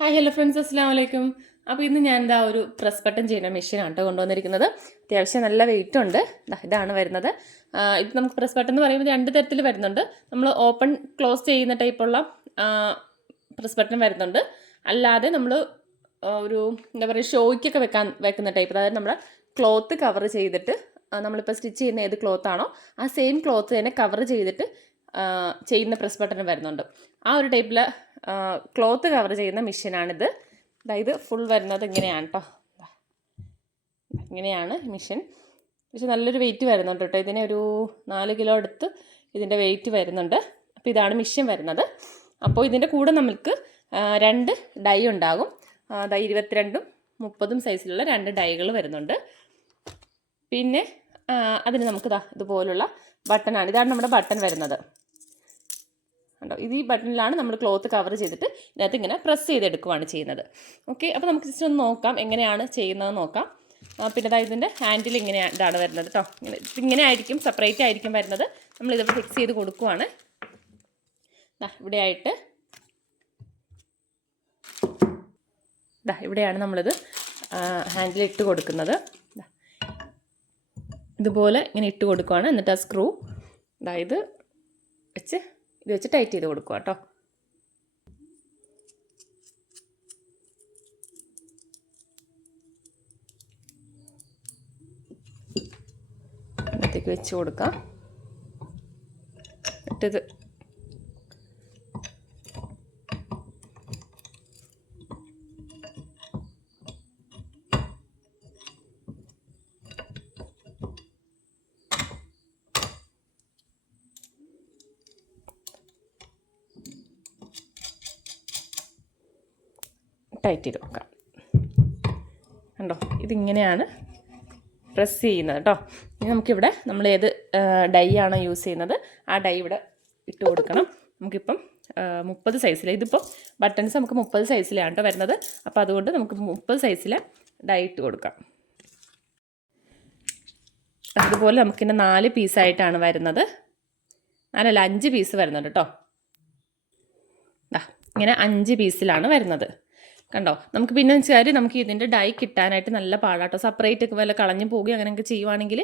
Hi hello friends, അസ്സാം വലൈക്കും. അപ്പോൾ ഇന്ന് ഞാൻ എന്താ ഒരു പ്രസ് ബട്ടൺ ചെയ്യുന്ന മെഷീനാണ് കേട്ടോ കൊണ്ടുവന്നിരിക്കുന്നത്. അത്യാവശ്യം നല്ല വെയിറ്റ് ഉണ്ട്. ഇതാണ് വരുന്നത്. ഇത് നമുക്ക് പ്രസ് ബട്ടൺ എന്ന് പറയുമ്പോൾ രണ്ട് തരത്തിൽ വരുന്നുണ്ട്. നമ്മൾ ഓപ്പൺ ക്ലോസ് ചെയ്യുന്ന ടൈപ്പുള്ള പ്രസ് ബട്ടൺ വരുന്നുണ്ട്. അല്ലാതെ നമ്മൾ ഒരു എന്താ പറയുക ഷോയ്ക്കൊക്കെ വെക്കുന്ന ടൈപ്പ്, അതായത് നമ്മുടെ ക്ലോത്ത് കവർ ചെയ്തിട്ട് നമ്മളിപ്പോൾ സ്റ്റിച്ച് ചെയ്യുന്ന ഏത് ക്ലോത്താണോ ആ സെയിം ക്ലോത്ത് തന്നെ കവർ ചെയ്തിട്ട് ചെയ്യുന്ന പ്രസ് ബട്ടൺ വരുന്നുണ്ട്. ആ ഒരു ടൈപ്പിൽ ക്ലോത്ത് കവർ ചെയ്യുന്ന മെഷീനാണിത്. അതായത് ഫുൾ വരുന്നത് ഇങ്ങനെയാണ് കേട്ടോ. ഇങ്ങനെയാണ് മെഷീൻ. പക്ഷെ നല്ലൊരു വെയിറ്റ് വരുന്നുണ്ട് കേട്ടോ. ഇതിന് ഒരു 4 കിലോ അടുത്ത് ഇതിൻ്റെ വെയിറ്റ് വരുന്നുണ്ട്. അപ്പോൾ ഇതാണ് മെഷീൻ വരുന്നത്. അപ്പോൾ ഇതിൻ്റെ കൂടെ നമുക്ക് 2 ഡൈ ഉണ്ടാകും. 22ഉം 30ഉം സൈസിലുള്ള 2 ഡൈകൾ വരുന്നുണ്ട്. പിന്നെ അതിന് നമുക്ക് ഇതുപോലുള്ള ബട്ടണാണ്. ഇതാണ് നമ്മുടെ ബട്ടൺ വരുന്നത് കണ്ടോ. ഇത് ഈ ബട്ടണിലാണ് നമ്മൾ ക്ലോത്ത് കവർ ചെയ്തിട്ട് ഇതിനകത്ത് ഇങ്ങനെ പ്രസ് ചെയ്തെടുക്കുകയാണ് ചെയ്യുന്നത്. ഓക്കെ, അപ്പോൾ നമുക്ക് ജസ്റ്റ് ഒന്ന് നോക്കാം എങ്ങനെയാണ് ചെയ്യുന്നതെന്ന് നോക്കാം. പിന്നെ അതായത് ഇതിൻ്റെ ഹാൻഡിൽ ഇതാണ് വരുന്നത് കേട്ടോ. ഇങ്ങനെ ആയിരിക്കും, സെപ്പറേറ്റ് ആയിരിക്കും വരുന്നത്. നമ്മളിത് ഫിക്സ് ചെയ്ത് കൊടുക്കുവാണ്. ഇവിടെയായിട്ട് ഇവിടെയാണ് നമ്മളിത് ഹാൻഡിൽ ഇട്ട് കൊടുക്കുന്നത്. ഇതുപോലെ ഇങ്ങനെ ഇട്ട് കൊടുക്കുകയാണ്. എന്നിട്ട് ആ സ്ക്രൂ ഇത് വെച്ച് ടൈറ്റ് ചെയ്ത് കൊടുക്കുക കേട്ടോ. ഇതിലേക്ക് വെച്ച് കൊടുക്കാം. എന്നിട്ടിത് ടൈറ്റ് ചെയ്ത് കൊടുക്കാം. കണ്ടോ, ഇതിങ്ങനെയാണ് പ്രസ് ചെയ്യുന്നത് കേട്ടോ. ഇനി നമുക്കിവിടെ നമ്മൾ ഏത് ഡൈ ആണോ യൂസ് ചെയ്യുന്നത് ആ ഡൈ ഇവിടെ ഇട്ട് കൊടുക്കണം. നമുക്കിപ്പം 30 സൈസിൽ, ഇതിപ്പോൾ ബട്ടൺസ് നമുക്ക് 30 സൈസിലാണ് കേട്ടോ വരുന്നത്. അപ്പോൾ അതുകൊണ്ട് നമുക്ക് 30 സൈസിലെ ഡൈ ഇട്ട് കൊടുക്കാം. അതുപോലെ നമുക്കിന്നെ 4 പീസായിട്ടാണ് വരുന്നത്. 5 പീസ് വരുന്നുണ്ട് കേട്ടോ. ഇങ്ങനെ 5 പീസിലാണ് വരുന്നത്. കണ്ടോ, നമുക്ക് പിന്നെ വെച്ചാൽ നമുക്ക് ഇതിൻ്റെ ഡൈ കിട്ടാനായിട്ട് നല്ല പാടാട്ടോ. സെപ്പറേറ്റ് ഒക്കെ വല്ല കളഞ്ഞു പോകുകയും അങ്ങനെയൊക്കെ ചെയ്യുവാണെങ്കിൽ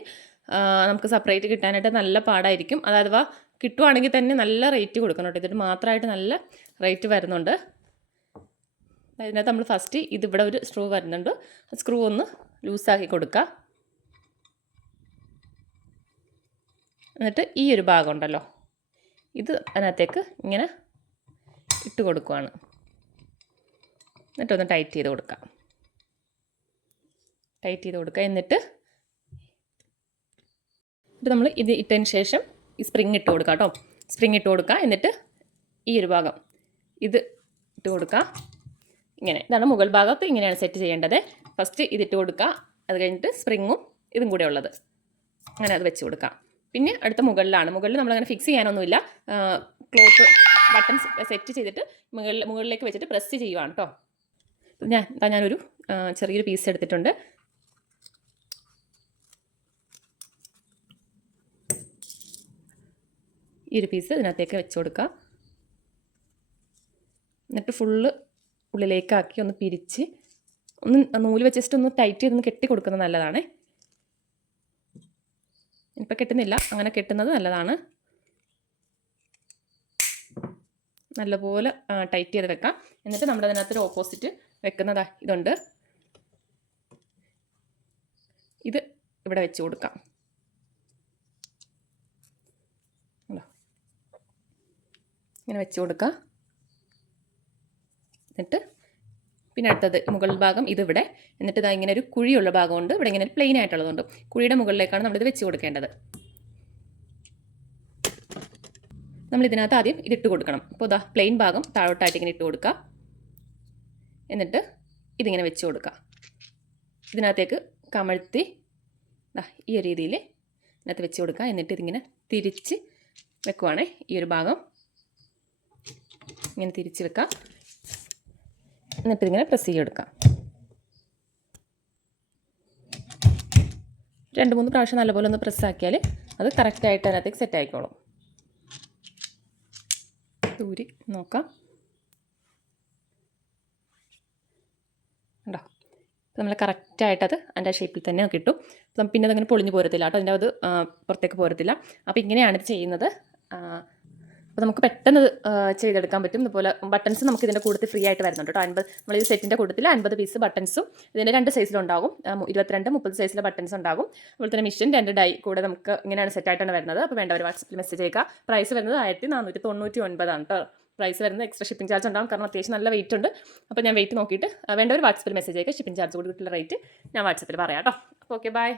നമുക്ക് സെപ്പറേറ്റ് കിട്ടാനായിട്ട് നല്ല പാടായിരിക്കും. അതായത് കിട്ടുവാണെങ്കിൽ തന്നെ നല്ല റേറ്റ് കൊടുക്കണം കേട്ടോ. ഇതിന് മാത്രമായിട്ട് നല്ല റേറ്റ് വരുന്നുണ്ട്. അതിനകത്ത് നമ്മൾ ഫസ്റ്റ് ഇതിവിടെ ഒരു സ്ക്രൂ വരുന്നുണ്ട്. സ്ക്രൂ ഒന്ന് ലൂസാക്കി കൊടുക്കുക. എന്നിട്ട് ഈ ഒരു ഭാഗം ഉണ്ടല്ലോ, ഇത് അതിനകത്തേക്ക് ഇങ്ങനെ ഇട്ട് കൊടുക്കുകയാണ്. എന്നിട്ടൊന്ന് ടൈറ്റ് ചെയ്ത് കൊടുക്കാം. എന്നിട്ട് നമ്മൾ ഇത് ഇട്ടതിന് ശേഷം ഈ സ്പ്രിങ് ഇട്ട് കൊടുക്കാം കേട്ടോ. സ്പ്രിങ് ഇട്ട് കൊടുക്കുക. എന്നിട്ട് ഈ ഒരു ഭാഗം ഇത് ഇട്ട് കൊടുക്കുക. ഇതാണ് മുകൾ ഭാഗത്ത് ഇങ്ങനെയാണ് സെറ്റ് ചെയ്യേണ്ടത്. ഫസ്റ്റ് ഇതിട്ട് കൊടുക്കുക. അത് കഴിഞ്ഞിട്ട് സ്പ്രിങ്ങും ഇതും കൂടെ ഉള്ളത് അങ്ങനെ അത് വെച്ച് കൊടുക്കാം. പിന്നെ അടുത്ത മുകളിൽ നമ്മളങ്ങനെ ഫിക്സ് ചെയ്യാനൊന്നുമില്ല. ക്ലോത്ത് ബട്ടൺസ് സെറ്റ് ചെയ്തിട്ട് മുകളിലേക്ക് വെച്ചിട്ട് പ്രസ് ചെയ്യുവാണ് കേട്ടോ. ഞാനൊരു ചെറിയൊരു പീസ് എടുത്തിട്ടുണ്ട്. ഈ ഒരു പീസ് ഇതിനകത്തേക്ക് വെച്ച് കൊടുക്കുക. എന്നിട്ട് ഫുള്ള് ഉള്ളിലേക്കാക്കി ഒന്ന് പിരിച്ച് നൂല് വെച്ചിട്ട് ഒന്ന് ടൈറ്റ് ചെയ്തൊന്ന് കെട്ടി കൊടുക്കുന്നത് നല്ലതാണ്. ഇപ്പം കെട്ടുന്നില്ല, അങ്ങനെ കെട്ടുന്നത് നല്ലതാണ്. നല്ലപോലെ ടൈറ്റ് ചെയ്ത് വെക്കാം. എന്നിട്ട് നമ്മുടെ അതിനകത്തൊരു ഓപ്പോസിറ്റ് വെക്കുന്നതാ ഇതുണ്ട്. ഇത് ഇവിടെ വെച്ച് കൊടുക്കാം. ഇങ്ങനെ വെച്ച് കൊടുക്കുക. എന്നിട്ട് പിന്നെ അടുത്തത് മുകൾ ഭാഗം ഇതിവിടെ. എന്നിട്ട് ഇങ്ങനെ ഒരു കുഴിയുള്ള ഭാഗമുണ്ട്. ഇവിടെ ഇങ്ങനെ ഒരു പ്ലെയിൻ ആയിട്ടുള്ളതുണ്ട്. കുഴിയുടെ മുകളിലേക്കാണ് നമ്മളിത് വെച്ച് കൊടുക്കേണ്ടത്. നമ്മളിതിനകത്ത് ആദ്യം ഇതിട്ട് കൊടുക്കണം. അപ്പോൾ പ്ലെയിൻ ഭാഗം താഴോട്ടായിട്ട് ഇങ്ങനെ ഇട്ട് കൊടുക്കുക. എന്നിട്ട് ഇതിങ്ങനെ വെച്ച് കൊടുക്കുക. ഇതിനകത്തേക്ക് കമഴ്ത്തി ഈ ഒരു രീതിയിൽ ഇതിനകത്ത് വെച്ച് കൊടുക്കുക. എന്നിട്ട് ഇതിങ്ങനെ തിരിച്ച് വെക്കുവാണേ. ഈ ഒരു ഭാഗം ഇങ്ങനെ തിരിച്ച് വെക്കുക. എന്നിട്ട് ഇതിങ്ങനെ പ്രസ് ചെയ്ത് കൊടുക്കുക. 2-3 പ്രാവശ്യം നല്ലപോലെ ഒന്ന് പ്രസ്സാക്കിയാൽ അത് കറക്റ്റായിട്ട് അതിനകത്തേക്ക് സെറ്റ് ആയിക്കോളും. ഊരി നോക്കാം. ഉണ്ടോ? നമ്മൾ കറക്റ്റായിട്ട് അത് അതിൻ്റെ ഷേപ്പിൽ തന്നെ കിട്ടും. പിന്നെ അതങ്ങനെ പൊളിഞ്ഞ് പോരത്തില്ല കേട്ടോ, അതിൻ്റെ അത് പുറത്തേക്ക് പോരത്തില്ല. അപ്പോൾ ഇങ്ങനെയാണ് ഇത് ചെയ്യുന്നത്. അപ്പോൾ നമുക്ക് പെട്ടെന്ന് ചെയ്തെടുക്കാൻ പറ്റും. ഇതുപോലെ ബട്ടൺസ് നമുക്ക് ഇതിൻ്റെ കൂട്ടത്തിൽ ഫ്രീ ആയിട്ട് വരുന്നുണ്ട് കേട്ടോ. നമ്മൾ ഈ സെറ്റിൻ്റെ കൂട്ടത്തിൽ 50 പീസ് ബട്ടൺസും ഇതിൻ്റെ 2 സൈസിലുണ്ടാകും. 22, 30 സൈസിലെ ബട്ടൺസ് ഉണ്ടാകും. അതുപോലെ തന്നെ മിഷൻ 2 ഡൈ കൂടെ നമുക്ക് ഇങ്ങനെയാണ് സെറ്റായിട്ടാണ് വരുന്നത്. അപ്പോൾ വേണ്ടവർ വാട്സപ്പിൽ മെസ്സേജ് ചെയ്യുക. പ്രൈസ് വരുന്നത് 1499 ആണ് കേട്ടോ. പ്രൈസ് വരുന്നത് എക്സ്ട്രാ ഷിപ്പിംഗ് ചാർജ് ഉണ്ടാകും, കാരണം അത്യാവശ്യം നല്ല വെയിറ്റ് ഉണ്ട്. അപ്പോൾ ഞാൻ വെയിറ്റ് നോക്കിയിട്ട് വേണ്ടവർ വാട്സപ്പിൽ മെസ്സേജ് ചെയ്യുക. ഷിപ്പിംഗ് ചാർജ് കൊടുത്തിട്ടുള്ള റേറ്റ് ഞാൻ വാട്സപ്പിൽ പറയാം കേട്ടോ. അപ്പോൾ ഓക്കെ, ബൈ.